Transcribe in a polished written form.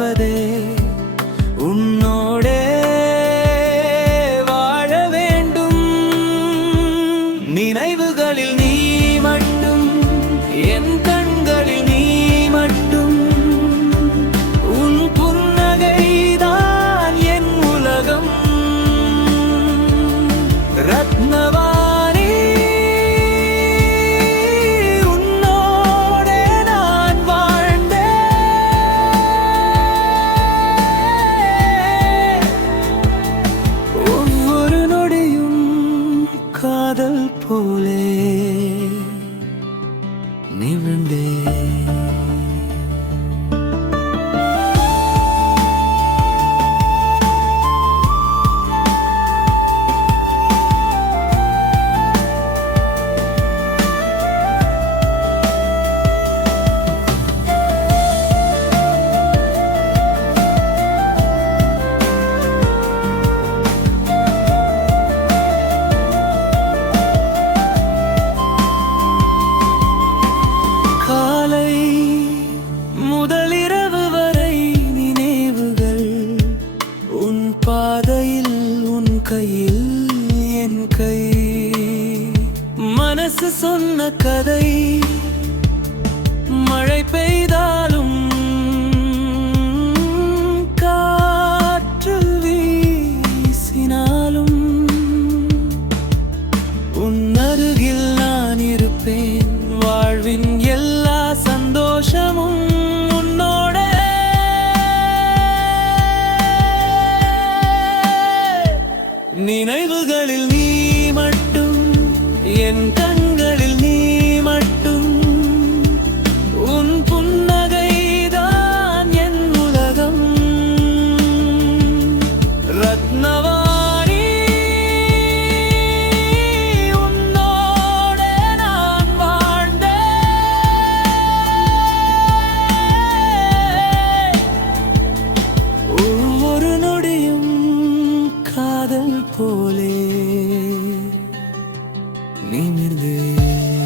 வாழ்வதே உன்னோடே வாழ வேண்டும். நினைவுகளில் நீ மட்டும், என் கண்களில் நீ மட்டும். உன் புன்னகைதான் என் உலகம். ரத்னவாணி, உன்னோடே நான் வாழ்ந்தேன். ஒவ்வொரு நொடியும் காதல் போலே நிமிர்ந்தேன். முதலிரவு வரை நினைவுகள், உன் பாதையில், உன் கையில் என் கை. மனசு சொன்ன கதை, மழை பெய்தாலும் காற்று வீசினாலும் உன் அருகில் நான் இருப்பேன். வாழ்வின் எல்லா சந்தோஷமும் உன்னோட. நினைவுகளில் நீ மட்டும், என் கண்களில் நீ மட்டும். உன் புன்னகைதான் என் உலகம். ரத்னவாணி, உன்னோடே நான் வாழ்ந்தேன். ஒவ்வொரு நொடியும் காதல் போலே நிமிர்ந்தேன்.